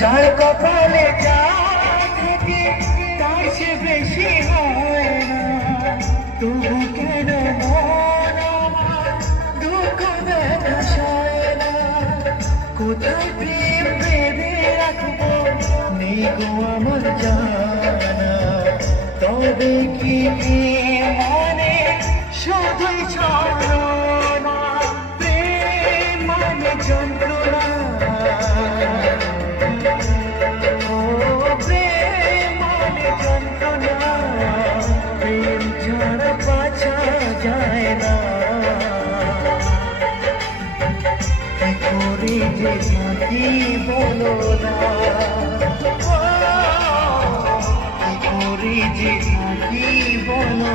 যার কপালে যা থাকে তার সে বেশি হয় না। তবু কেন মন আমার দুঃখ দেখায় না? কোথায় প্রেম বেঁধে রাখবো নেই গো আমার জানা। তবে কি মানে শুধুই ছলনা, প্রেম মানে যন্ত্রণা। ও প্রেম মানে যন্ত্রণা, প্রেম ছাড়া বাঁচা যায় না। কি করে যে থাকি বলো না, কি করে যে থাকি বলো